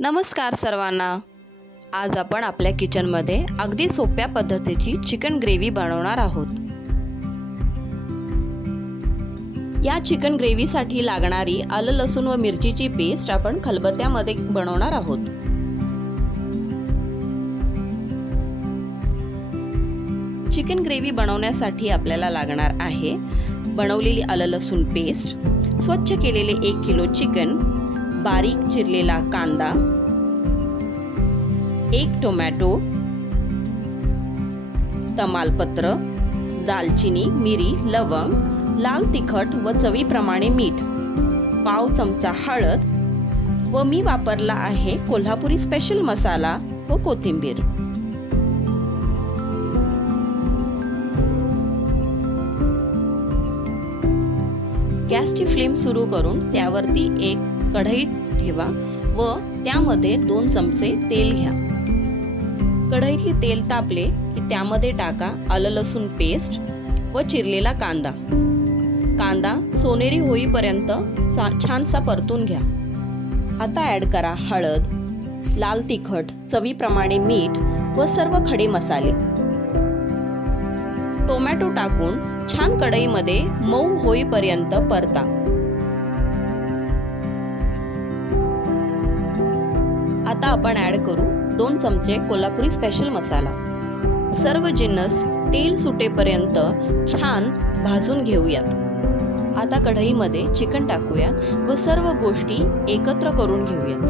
नमस्कार सर्वांना. आज आपण आपल्या किचनमध्ये अगदी सोप्या पद्धतीची चिकन ग्रेव्ही बनवणार आहोत. या चिकन ग्रेव्हीसाठी लागणारी आलं लसूण व मिरचीची पेस्ट आपण खलबत्त्यामध्ये बनवणार आहोत. चिकन ग्रेव्ही बनवण्यासाठी आपल्याला लागणार आहे बनवलेली आलं लसूण पेस्ट स्वच्छ केलेले एक किलो चिकन बारीक चिरलेला कांदा एक टोमॅटो तमालपत्र दालचिनी मिरी लवंग लाल तिखट व चवीप्रमाणे मीठ पाव चमचा हळद व मी वापरला आहे कोल्हापुरी स्पेशल मसाला व कोथिंबीर. गॅसची फ्लेम सुरू करून त्यावरती एक कढईत ठेवा व त्यामध्ये दोन चमचे तेल घ्या. कढईतले तेल तापले की त्यामध्ये टाका आलं लसूण पेस्ट व चिरलेला कांदा. कांदा सोनेरी होईपर्यंत चा छानसा परतून घ्या. आता ॲड करा हळद लाल तिखट चवीप्रमाणे मीठ व सर्व खडे मसाले. टोमॅटो टाकून छान कढईमध्ये मऊ होईपर्यंत परता. आता आपण ॲड करू दोन चमचे कोल्हापुरी स्पेशल मसाला. सर्व जिन्नस तेल सुटेपर्यंत छान भाजून घेऊयात. आता कढईमध्ये चिकन टाकूयात व सर्व गोष्टी एकत्र करून घेऊयात.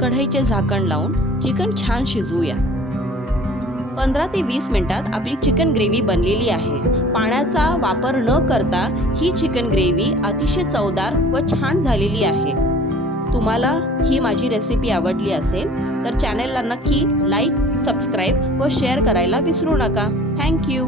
कढईचे झाकण लावून चिकन छान शिजवूया. पंधरा ते वीस मिनिटात आपली चिकन ग्रेव्ही बनलेली आहे. पाण्याचा वापर न करता ही चिकन ग्रेव्ही अतिशय चवदार व छान झालेली आहे. तुम्हाला ही माझी रेसिपी आवडली असेल तर चॅनेलला नक्की लाईक सबस्क्राईब व शेअर करायला विसरू नका. थँक्यू